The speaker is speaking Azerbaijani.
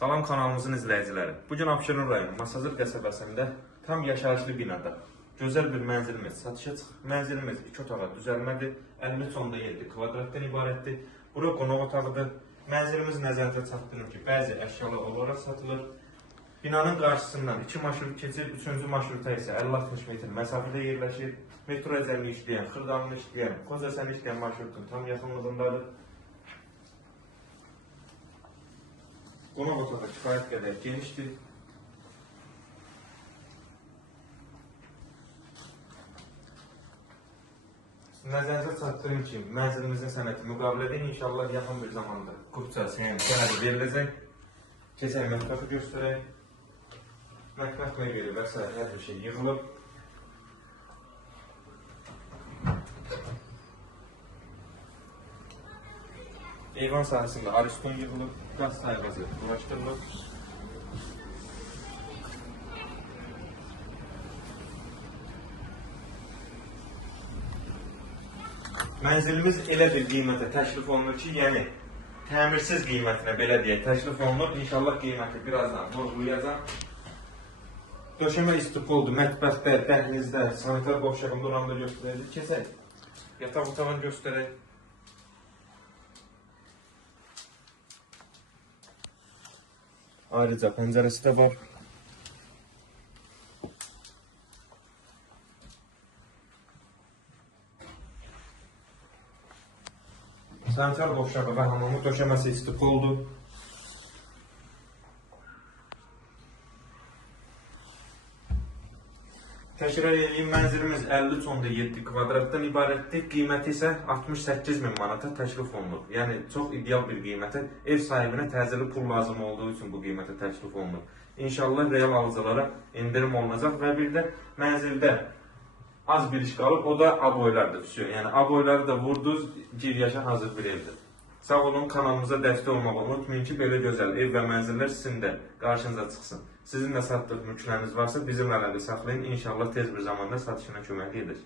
Salam kanalımızın izləyiciləri. Bugün Abşeron rayonu Masazır qəsəbəsində tam yaşayışlı binada gözəl bir mənzilimiz satışa çıxıb. Mənzilimiz 2 otağa düzəlmədir. 53.7 kvadratdan ibarətdir. Bura qonaq otağıdır. Mənzilimiz nəzərdə çatdırır ki, bəzi əşyalar olaraq satılır. Binanın qarşısından 2 marşrut keçir, 3-cü marşruta isə 50-60 metr məsafədə yerləşir. Metro əcəlli işləyən, Xırdalanlı işləyən, Kozəsəni işləyən marşrutun tam yaxınlığındadır. Qonaq otağı kifayət qədər genişdir. Nəzərinizə çatdırım ki, mənzilimizin sənəti müqavilədə inşallah yaxın bir zamanda kupça, sənədi veriləcək. Keçək mətbəxi göstərək. Mətbəx meyveli və s. hər bir şey yığılıb. Eyvan sahəsində ariston yığılıb, qaz sayğacı ulaşdırılıb. Mənzilimiz elə bir qiymətə təklif olunur ki, yəni təmirsiz qiymətinə belə deyək təklif olunur. İnşallah qiyməti birazdan vurğulayacağım. Döşəmə istipoldur, mətbəxdə, dəhlizdə, sanitar qovşağında oranda göstərəcək. Keçək, yataq otağını göstərək. Ayrıca pəncərəsi də var. Sanitar qovşağı və hamamı döşəməsi istipoldur. Təkrar edeyim, mənzilimiz 53.7 kvadratdan ibarətdir. Qiyməti isə 68.000 manata təklif olunur. Yəni, çox ideal bir qiymətə, ev sahibinə təcili pul lazım olduğu üçün bu qiymətə təklif olunur. İnşallah real alıcılara indirim olunacaq və bir də mənzildə az bir iş qalıb, o da aboylardır. Yəni, aboyları da vurduz, giryaşa hazır bir evdir. Sağ olun, kanalımıza dəstək olmağı unutmayın ki, belə gözəl ev və mənzillər sizin də qarşınıza çıxsın. Sizin də satdıq mülkləriniz varsa bizimlə əlaqə saxlayın. İnşallah tez bir zamanda satışına kömək edir.